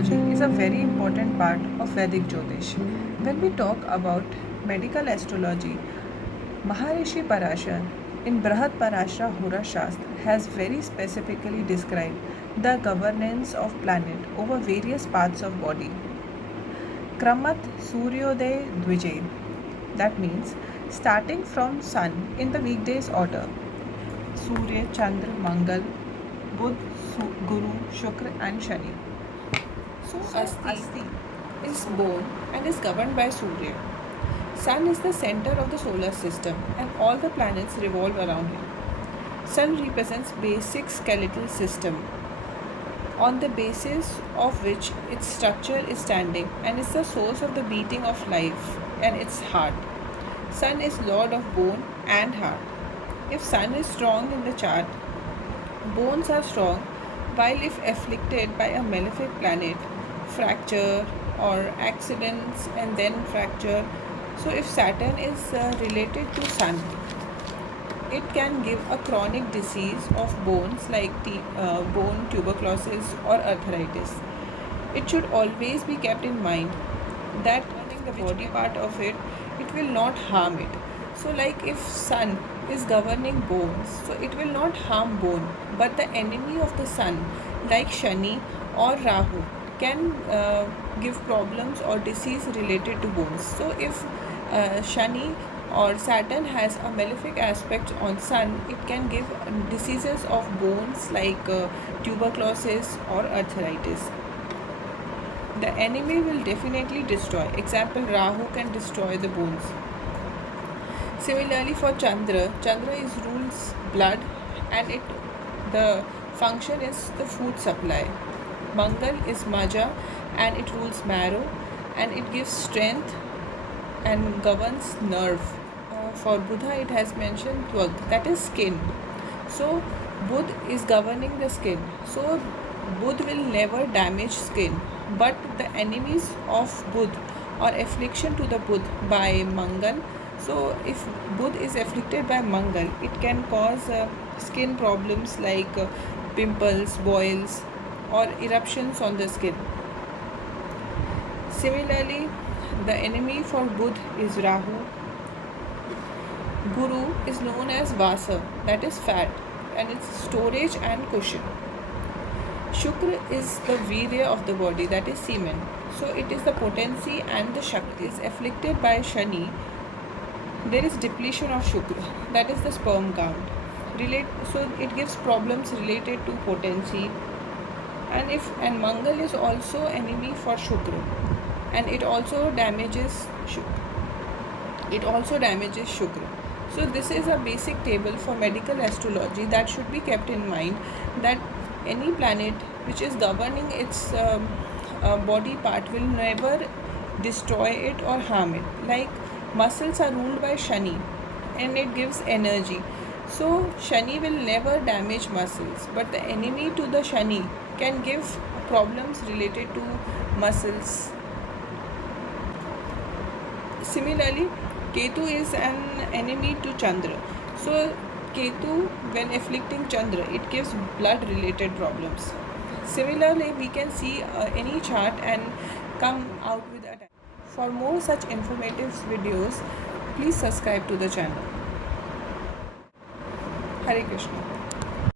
astrology is a very important part of Vedic Jyotish. When we talk about medical astrology, Maharishi Parashar in Brihad Parashara Hora Shastra has very specifically described the governance of planet over various parts of body. Kramat Suryoday Dvije, that means starting from sun in the weekdays order. Surya, Chandra, Mangal, Budh, Guru, Shukra and Shani. So Asti is born and is governed by Surya. Sun is the center of the solar system and all the planets revolve around him. Sun represents basic skeletal system on the basis of which its structure is standing and is the source of the beating of life and its heart. Sun is lord of bone and heart. If Sun is strong in the chart, bones are strong, while if afflicted by a malefic planet, fracture or accidents and then fracture. So if Saturn is related to Sun, it can give a chronic disease of bones like bone tuberculosis or arthritis. It should always be kept in mind that the body part of it, it will not harm it. So like if Sun is governing bones, so it will not harm bone, but the enemy of the Sun like Shani or Rahu can give problems or disease related to bones. So if Shani or Saturn has a malefic aspect on Sun, it can give diseases of bones like tuberculosis or arthritis. The enemy will definitely destroy. Example, Rahu can destroy the bones. Similarly for Chandra, Chandra is rules blood and the function is the food supply. Mangal is Maja and it rules marrow and it gives strength and governs nerve. For Buddha it has mentioned Twag, that is skin. So Budh is governing the skin. So Budh will never damage skin, but the enemies of Budh or affliction to the Budh by Mangal. So if Budh is afflicted by Mangal, it can cause skin problems like pimples, boils or eruptions on the skin. Similarly, the enemy for Budh is Rahu. Guru is known as Vasa, that is fat, and it's storage and cushion. Shukra is the Virya of the body, that is semen. So it is the potency and the Shakti. Is afflicted by Shani, there is depletion of Shukra, that is the sperm count. So it gives problems related to potency. And Mangal is also enemy for Shukra, and it also damages Shukra. So this is a basic table for medical astrology that should be kept in mind, that any planet which is governing its body part will never destroy it or harm it. Like muscles are ruled by Shani and it gives energy. So Shani will never damage muscles, but the enemy to the Shani can give problems related to muscles. Similarly, Ketu is an enemy to Chandra. So Ketu, when afflicting Chandra, it gives blood related problems. Similarly, we can see any chart and come out with a. For more such informative videos, please subscribe to the channel. Hare Krishna.